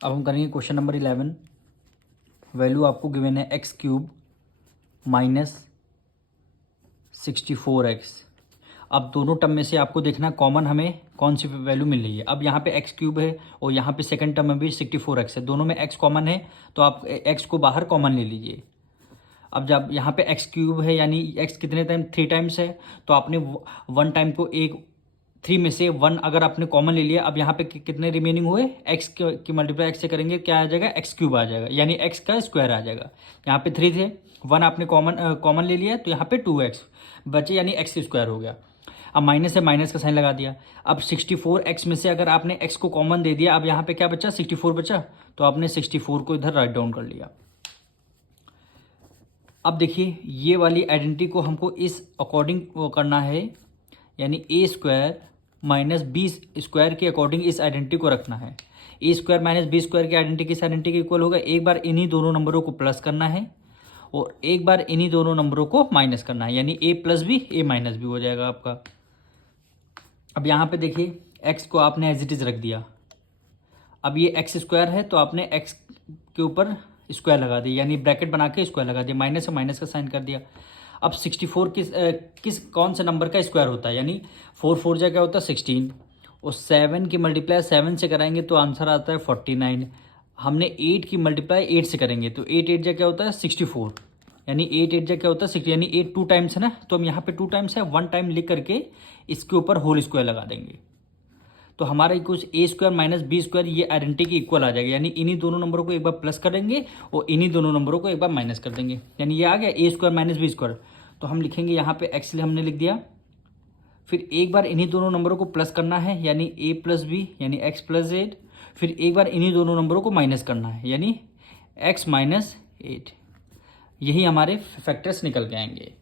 अब हम करेंगे क्वेश्चन नंबर 11। वैल्यू आपको गिवन है एक्स क्यूब माइनस 64x। अब दोनों टर्म में से आपको देखना कॉमन हमें कौन सी वैल्यू मिल रही है। अब यहाँ पे एक्स क्यूब है और यहाँ पे सेकंड टर्म में भी 64x है, दोनों में x कॉमन है, तो आप x को बाहर कॉमन ले लीजिए। अब जब यहाँ पे एक्स क्यूब है यानी x कितने टाइम 3 टाइम्स है, तो आपने 1 टाइम को एक 3 में से 1 अगर आपने कॉमन ले लिया। अब यहाँ पे कितने रिमेनिंग हुए, x की मल्टीप्लाई x से करेंगे क्या आ जाएगा, एक्स क्यूब आ जाएगा, यानी x का स्क्वायर आ जाएगा। यहाँ पे 3 थे, 1 आपने कॉमन ले लिया, तो यहाँ पे 2x बचे यानी एक्स स्क्वायर हो गया। अब माइनस है, माइनस का साइन लगा दिया। अब 64x में से अगर आपने x को कॉमन दे दिया, अब यहाँ पे क्या बचा, 64 बचा, तो आपने 64 को इधर राइट डाउन कर लिया। अब देखिए ये वाली आइडेंटिटी को हमको इस अकॉर्डिंग करना है, यानी ए स्क्वायर माइनस बी स्क्वायर के अकॉर्डिंग इस आइडेंटिटी को रखना है। ए स्क्वायर माइनस बी स्क्वायर की आइडेंटिटी किस आइडेंटिटी के इक्वल होगा, एक बार इन्हीं दोनों नंबरों को प्लस करना है और एक बार इन्हीं दोनों नंबरों को माइनस करना है, यानी ए प्लस बी ए माइनस बी हो जाएगा आपका। अब यहाँ पे देखिए एक्स को आपने एज इट इज रख दिया। अब ये एक्स स्क्वायर है तो आपने एक्स के ऊपर स्क्वायर लगा दिया, यानी ब्रैकेट बना के स्क्वायर लगा दिया, माइनस से माइनस का साइन कर दिया। अब 64 किस कौन से नंबर का स्क्वायर होता है, यानी 4 4 जा क्या होता है 16, और 7 की मल्टीप्लाई 7 से कराएंगे तो आंसर आता है 49। हमने 8 की मल्टीप्लाई 8 से करेंगे तो 8 8 जा क्या होता है 64, यानी 8 8 जा क्या होता है 60, यानी 8 2 टाइम्स है ना, तो हम यहाँ पे 2 टाइम्स है, 1 टाइम लिख करके इसके ऊपर होल स्क्वायर लगा देंगे, तो हमारा कुछ ए स्क्वायर माइनस बी स्क्वायर ये आइडेंटिटी के इक्वल आ जाएगा, यानी इन्हीं दोनों नंबरों को एक बार प्लस कर देंगे और इन्हीं दोनों नंबरों को एक बार माइनस कर देंगे, यानी ये आ गया ए स्क्वायर माइनस बी स्क्वायर। तो हम लिखेंगे यहाँ पे एक्स हमने लिख दिया, फिर एक बार इन्हीं दोनों नंबरों को प्लस करना है, यानी ए प्लस बी यानी एक्स प्लस 8, फिर एक बार इन्हीं दोनों नंबरों को माइनस करना है, यानी एक्स माइनस 8। यही हमारे फैक्टर्स निकल के आएंगे।